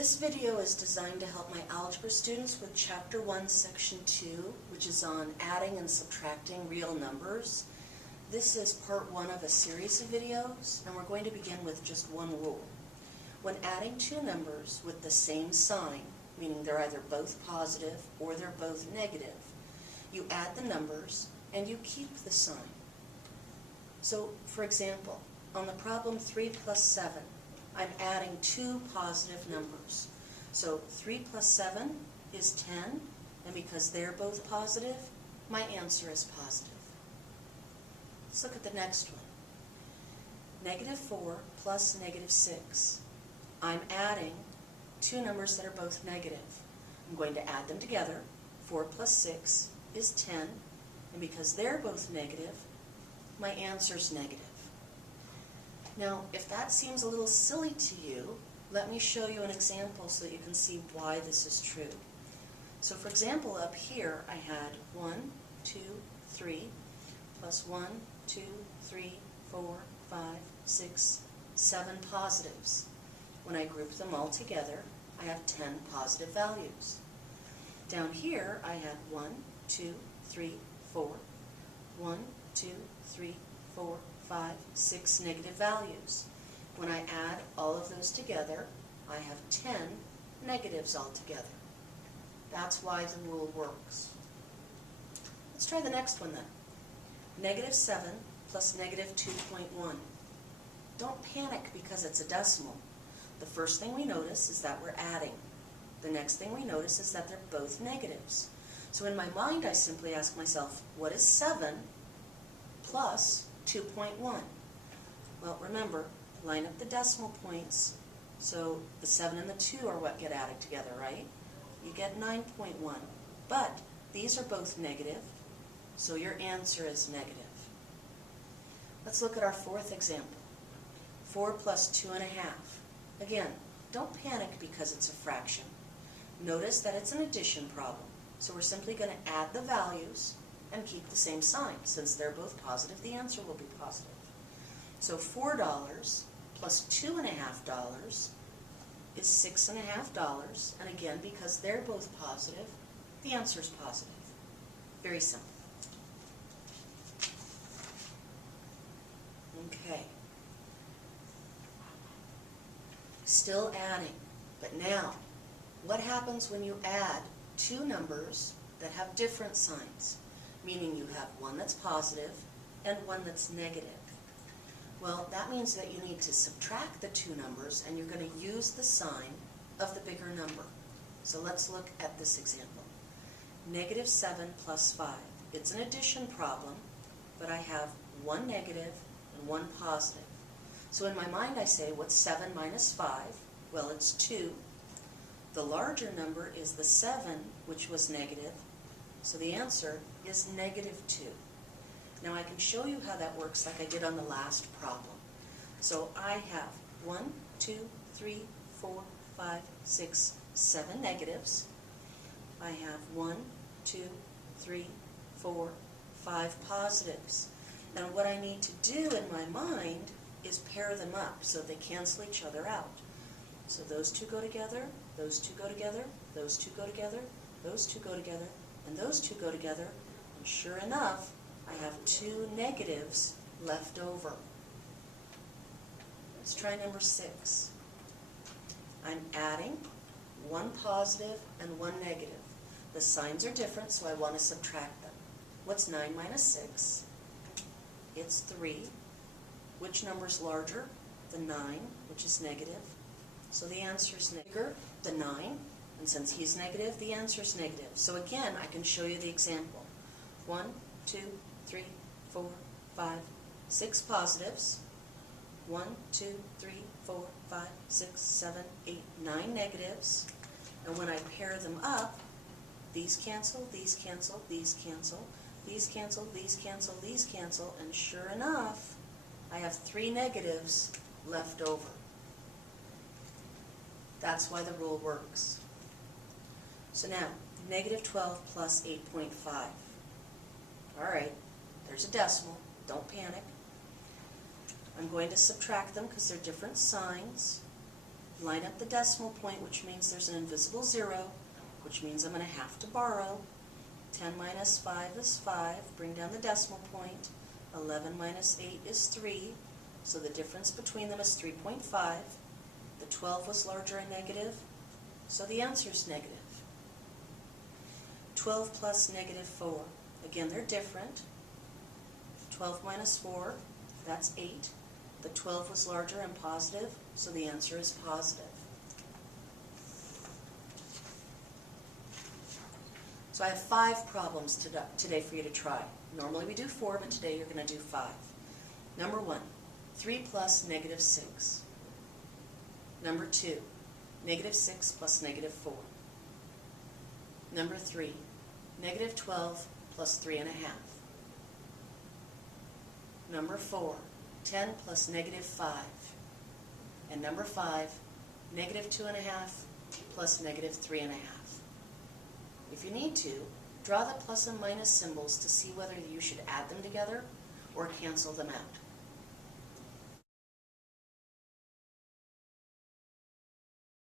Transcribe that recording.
This video is designed to help my algebra students with Chapter 1, Section 2, which is on adding and subtracting real numbers. This is part 1 of a series of videos, and we're going to begin with just one rule. When adding two numbers with the same sign, meaning they're either both positive or they're both negative, you add the numbers and you keep the sign. So, for example, on the problem 3 plus 7, I'm adding two positive numbers. So 3 plus 7 is 10, and because they're both positive, my answer is positive. Let's look at the next one. Negative 4 plus negative 6. I'm adding two numbers that are both negative. I'm going to add them together. 4 plus 6 is 10, and because they're both negative, my answer is negative. Now, if that seems a little silly to you, let me show you an example so that you can see why this is true. So, for example, up here I had 1, 2, 3, plus 1, 2, 3, 4, 5, 6, 7 positives. When I group them all together, I have 10 positive values. Down here I had 1, 2, 3, 4, 1, 2, 3, 4, 5, 6 negative values. When I add all of those together, I have 10 negatives altogether. That's why the rule works. Let's try the next one then. Negative 7 plus negative 2.1. Don't panic because it's a decimal. The first thing we notice is that we're adding. The next thing we notice is that they're both negatives. So in my mind I simply ask myself, what is 7 plus 2.1? Well, remember, line up the decimal points, so the 7 and the 2 are what get added together, right? You get 9.1. But these are both negative, so your answer is negative. Let's look at our fourth example. 4 plus 2.5. Again, don't panic because it's a fraction. Notice that it's an addition problem, so we're simply going to add the values and keep the same sign. Since they're both positive, the answer will be positive. So $4 plus $2.50 is $6.50, and again, because they're both positive, the answer is positive. Very simple. Okay. Still adding, but now, what happens when you add two numbers that have different signs? Meaning you have one that's positive and one that's negative. Well, that means that you need to subtract the two numbers, and you're going to use the sign of the bigger number. So let's look at this example. Negative 7 plus 5. It's an addition problem, but I have one negative and one positive. So in my mind I say, what's 7 minus 5? Well, it's 2. The larger number is the 7, which was negative, so the answer is negative 2. Now I can show you how that works like I did on the last problem. So I have 1, 2, 3, 4, 5, 6, 7 negatives. I have 1, 2, 3, 4, 5 positives. And what I need to do in my mind is pair them up so they cancel each other out. So those two go together, those two go together, those two go together, those two go together, and those two go together, and sure enough, I have two negatives left over. Let's try number 6. I'm adding one positive and one negative. The signs are different, so I want to subtract them. What's 9 minus 6? It's 3. Which number's larger? The 9, which is negative. So the answer is bigger, the 9. And since he's negative, the answer is negative. So again, I can show you the example. 1, 2, 3, 4, 5, 6 positives. 1, 2, 3, 4, 5, 6, 7, 8, 9 negatives. And when I pair them up, these cancel, these cancel, these cancel, these cancel, these cancel, these cancel, and sure enough, I have 3 negatives left over. That's why the rule works. So now, negative 12 plus 8.5. All right, there's a decimal. Don't panic. I'm going to subtract them because they're different signs. line up the decimal point, which means there's an invisible 0, which means I'm going to have to borrow. 10 minus 5 is 5. Bring down the decimal point. 11 minus 8 is 3. So the difference between them is 3.5. The 12 was larger and negative, so the answer is negative. 12 plus negative 4. Again, they're different. 12 minus 4, that's 8. The 12 was larger and positive, so the answer is positive. So I have 5 problems today for you to try. Normally we do 4, but today you're going to do 5. Number 1, 3 plus negative 6. Number 2, negative 6 plus negative 4. Number 3, negative 12 plus 3.5. Number 4, 10 plus negative 5. And number 5, negative 2.5 plus negative 3.5. If you need to, draw the plus and minus symbols to see whether you should add them together or cancel them out.